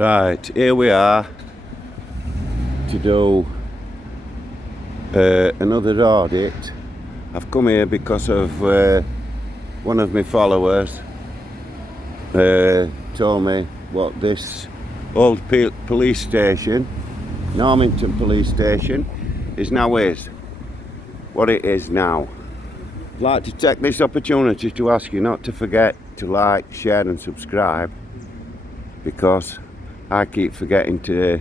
Right, here we are to do another audit. I've come here because of one of my followers told me what this old police station, Normanton police station, what it is now. I'd like to take this opportunity to ask you not to forget to like, share and subscribe, because I keep forgetting to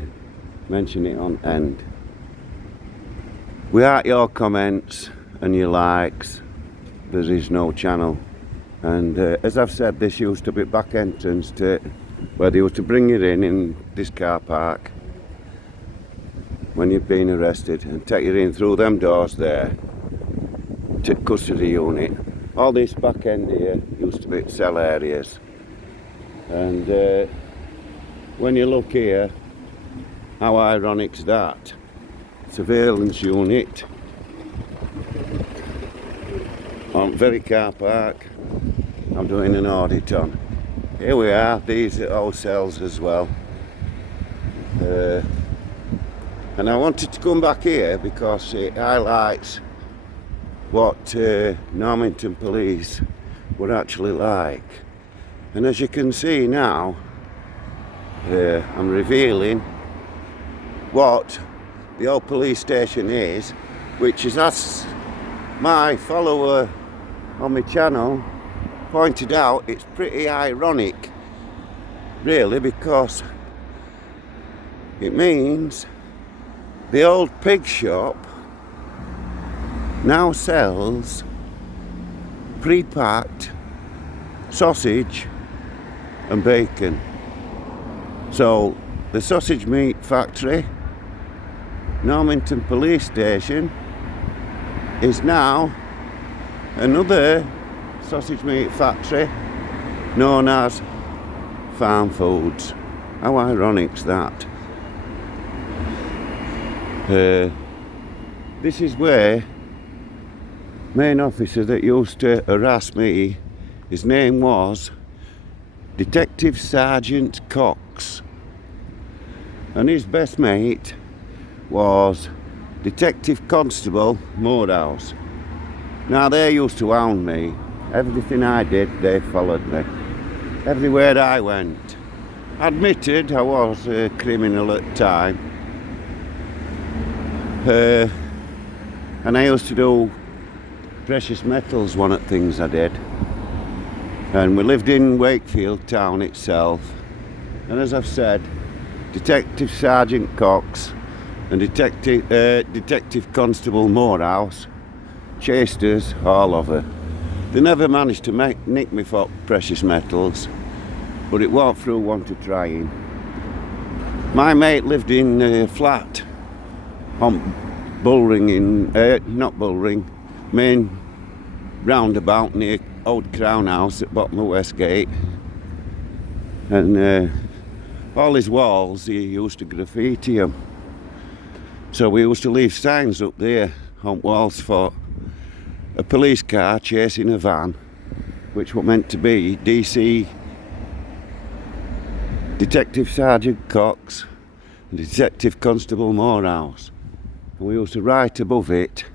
mention it on end. Without your comments and your likes, there is no channel. And as I've said, this used to be back entrance to where they used to bring you in this car park when you've been arrested and take you in through them doors there to custody unit. All this back end here used to be cell areas. And when you look here, how ironic's that? Surveillance unit on very car park I'm doing an audit on. Here we are, these are all cells as well. And I wanted to come back here because it highlights what Normanton police were actually like. And as you can see now, I'm revealing what the old police station is, which is, as my follower on my channel pointed out, it's pretty ironic really, because it means the old pig shop now sells pre-packed sausage and bacon. So the sausage meat factory, Normanton police station, is now another sausage meat factory known as Farm Foods. How ironic's that? This is where main officer that used to harass me, his name was Detective Sergeant Cox, and his best mate was Detective Constable Morehouse. Now they used to hound me. Everything I did, they followed me. Everywhere I went. Admitted I was a criminal at the time. And I used to do precious metals, one of the things I did. And we lived in Wakefield town itself. And as I've said, Detective Sergeant Cox and Detective Constable Morehouse chased us all over. They never managed to nick me for precious metals, but it walked through one to trying. My mate lived in a flat on Bullring, not Bullring, main roundabout near Old Crown House at bottom of Westgate. And all his walls, he used to graffiti them. So we used to leave signs up there on walls for a police car chasing a van, which were meant to be DC Detective Sergeant Cox and Detective Constable Morehouse. And we used to write above it,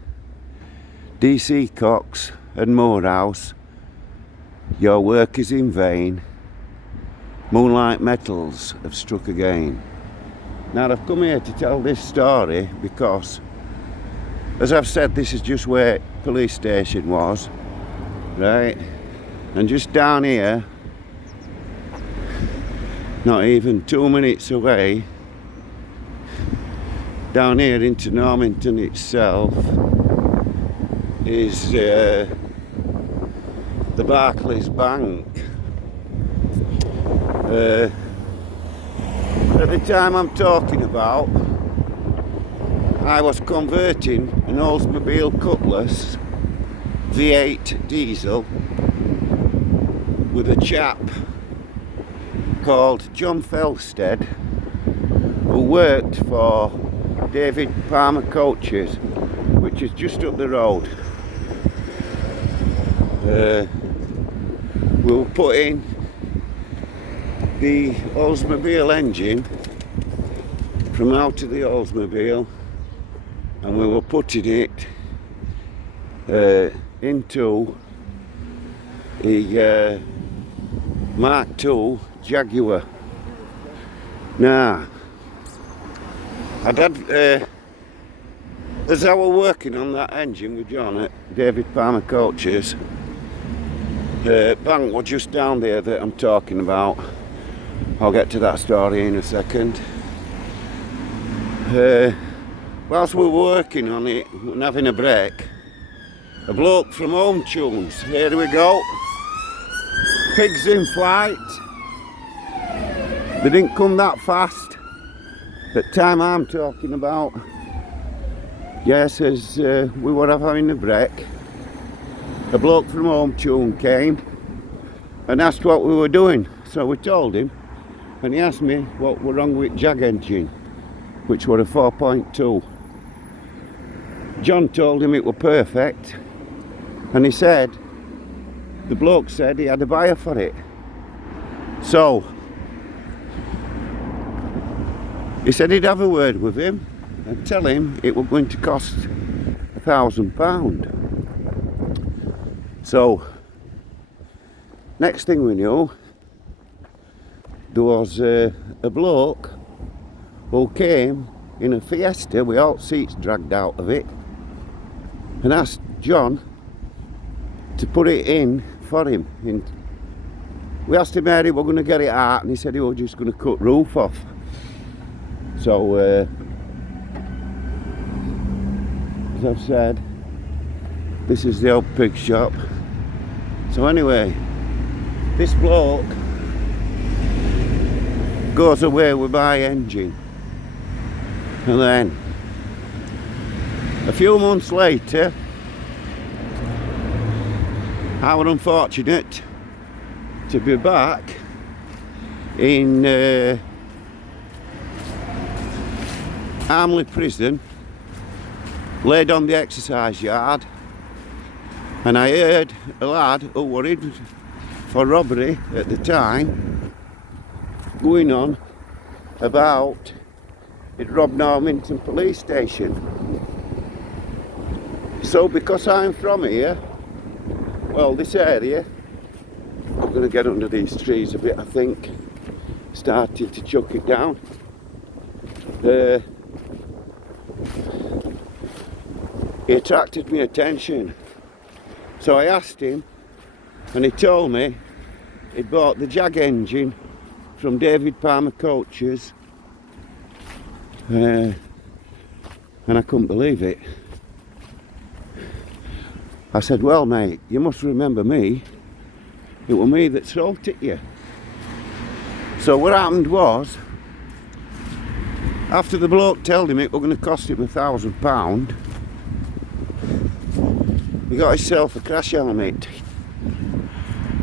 DC Cox and Morehouse, your work is in vain. Moonlight metals have struck again. Now I've come here to tell this story because, as I've said, this is just where police station was, right? And just down here, not even 2 minutes away, down here into Normanton itself, is the Barclays Bank. At the time I'm talking about, I was converting an Oldsmobile Cutlass V8 diesel with a chap called John Felstead, who worked for David Palmer Coaches, which is just up the road. We were putting the Oldsmobile engine from out of the Oldsmobile, and we were putting it into the Mark II Jaguar. Now, I'd had, as I was working on that engine with John at David Palmer Coaches, the bank was just down there that I'm talking about. I'll get to that story in a second. Whilst we were working on it and having a break, a bloke from Home Tunes, here we go, Pigs in Flight. They didn't come that fast at the time I'm talking about. Yes, as we were having a break, a bloke from Home Tune came and asked what we were doing. So we told him, and he asked me what were wrong with Jag engine, which were a 4.2. John told him it were perfect, and he said, the bloke said he had a buyer for it. So he said he'd have a word with him and tell him it was going to cost £1,000. So next thing we knew, there was a bloke who came in a Fiesta with all seats dragged out of it and asked John to put it in for him. We asked him how he were going to get it out, and he said he was just going to cut roof off. So as I've said, this is the old pig shop. So anyway, this bloke goes away with my engine, and then a few months later I was unfortunate to be back in Armley prison, laid on the exercise yard, and I heard a lad who were in for robbery at the time going on about it robbed Normanton police station. So because I'm from here, well, this area, I'm going to get under these trees a bit, I think, started to chuck it down. He attracted my attention, so I asked him, and he told me he'd bought the Jag engine from David Palmer Coaches, and I couldn't believe it. I said, well mate, you must remember me, it was me that sold it you. So what happened was, after the bloke told him it was going to cost him £1,000, he got himself a crash helmet.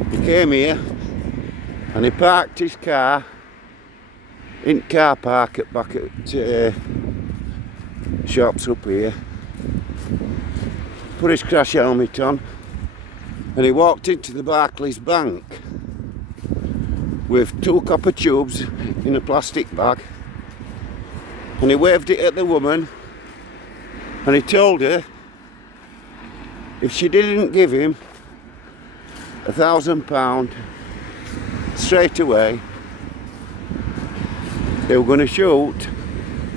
He came here and he parked his car in the car park at back at shops up here, put his crash helmet on, and he walked into the Barclays Bank with 2 copper tubes in a plastic bag, and he waved it at the woman, and he told her if she didn't give him £1,000 straight away, they were going to shoot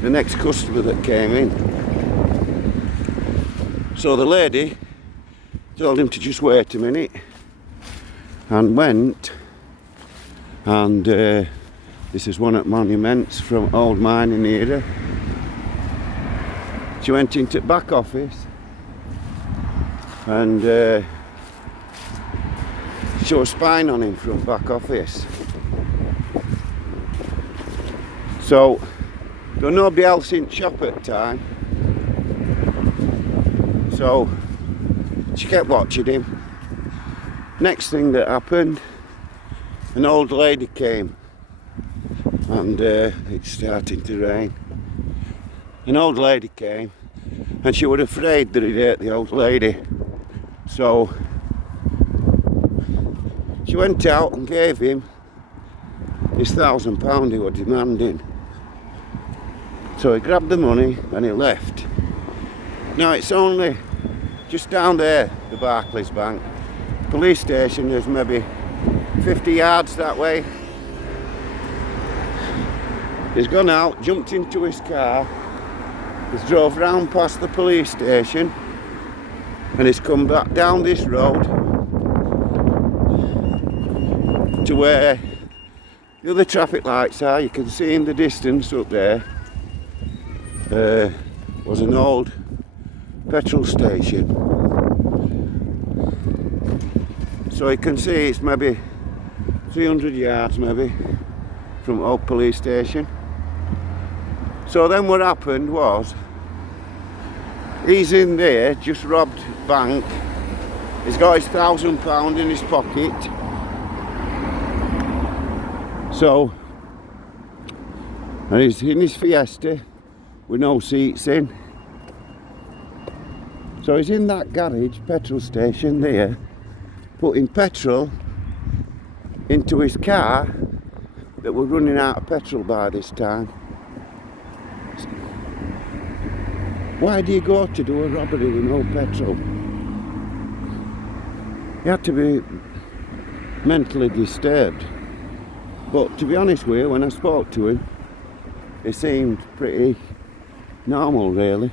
the next customer that came in. So the lady told him to just wait a minute, and went, and this is one at Monuments from Old Mining Era. She went into the back office and she was spying on him from back office. So there was nobody else in the shop at the time, so she kept watching him. Next thing that happened, an old lady came, and it started to rain. An old lady came, and she was afraid that he'd hurt the old lady. So she went out and gave him his £1,000 he was demanding. So he grabbed the money and he left. Now it's only just down there, the Barclays Bank. Police station is maybe 50 yards that way. He's gone out, jumped into his car, he's drove round past the police station and he's come back down this road to where the other traffic lights are. You can see in the distance up there was an old petrol station. So you can see it's maybe 300 yards maybe from old police station. So then what happened was, he's in there, just robbed bank. He's got his £1,000 in his pocket. So, and he's in his Fiesta with no seats in. So he's in that garage, petrol station there, putting petrol into his car that were running out of petrol by this time. Why do you go to do a robbery with no petrol? You have to be mentally disturbed. But to be honest with you, when I spoke to him, he seemed pretty normal really.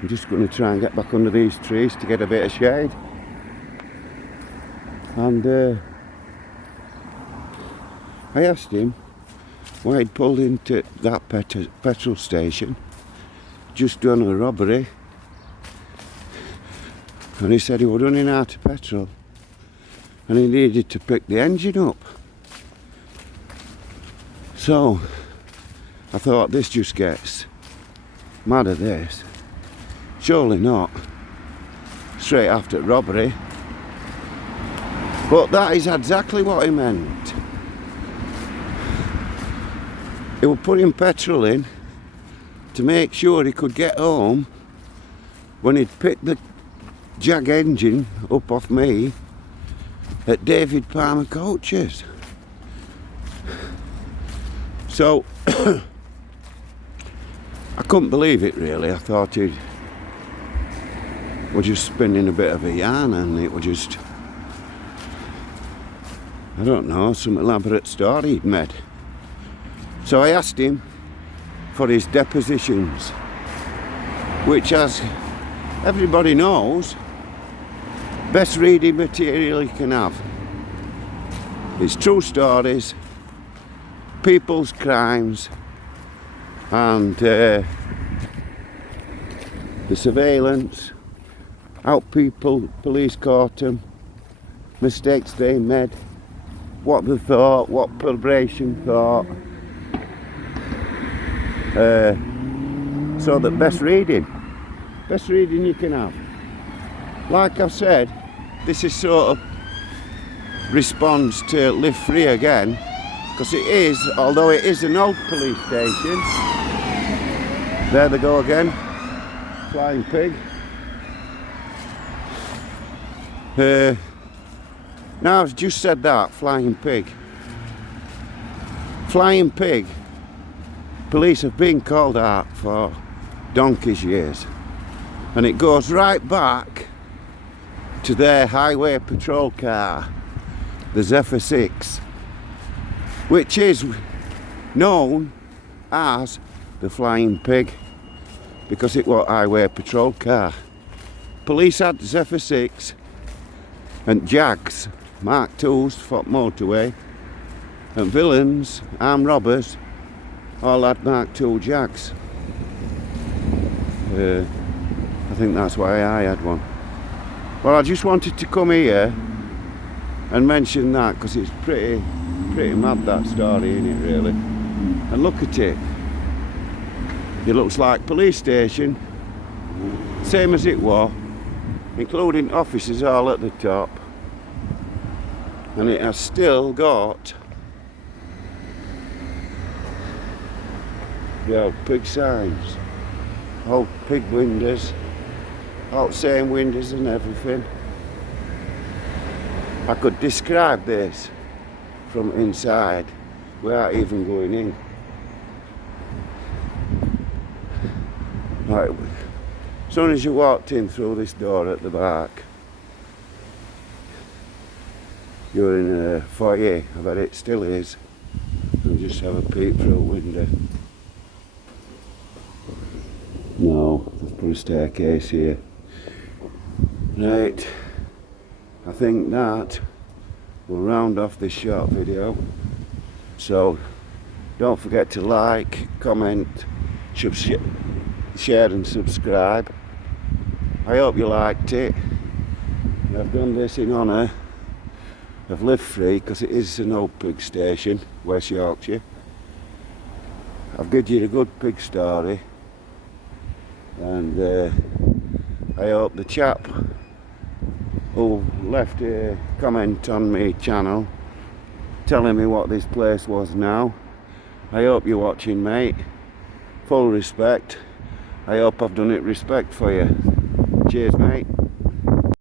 I'm just going to try and get back under these trees to get a bit of shade. And I asked him why he'd pulled into that petrol station, just done a robbery, and he said he was running out of petrol and he needed to pick the engine up. So I thought, this just gets madder, this. Surely not. Straight after robbery. But that is exactly what he meant. He was putting petrol in to make sure he could get home when he'd picked the Jag engine up off me at David Palmer Coaches. So I couldn't believe it really. I thought he was just spinning a bit of a yarn, and it was just, I don't know, some elaborate story he'd made. So I asked him for his depositions, which, as everybody knows, best reading material you can have. It's true stories, people's crimes, and the surveillance, how police caught them, mistakes they made, what they thought, what probation thought. So that best reading you can have. Like I've said, this is sort of response to Live Free Again, because it is, although it is an old police station. There they go again, flying pig. Now I've just said that, flying pig. Flying pig, police have been called out for donkey's years. And it goes right back to their highway patrol car, the Zephyr 6, which is known as the Flying Pig because it was a highway patrol car. Police had Zephyr 6 and Jags, Mark IIs for motorway, and villains, armed robbers, all had Mark II Jags. I think that's why I had one. Well, I just wanted to come here and mention that because it's pretty mad, that story, isn't it, really? And look at it. It looks like police station, same as it was, including officers all at the top. And it has still got the old pig signs, old pig windows, all same windows and everything. I could describe this from inside, We aren't even going in. Right, as soon as you walked in through this door at the back, you're in a foyer. I bet it still is. I'll just have a peek through a window. No, they've put a staircase here. Right, I think that will round off this short video. So don't forget to like, comment, share and subscribe. I hope you liked it. I've done this in honour of Live Free because it is an old pig station, West Yorkshire. I've given you a good pig story, and I hope the chap who left a comment on my channel telling me what this place was now, I hope you're watching, mate. Full respect. I hope I've done it respect for you. Cheers, mate.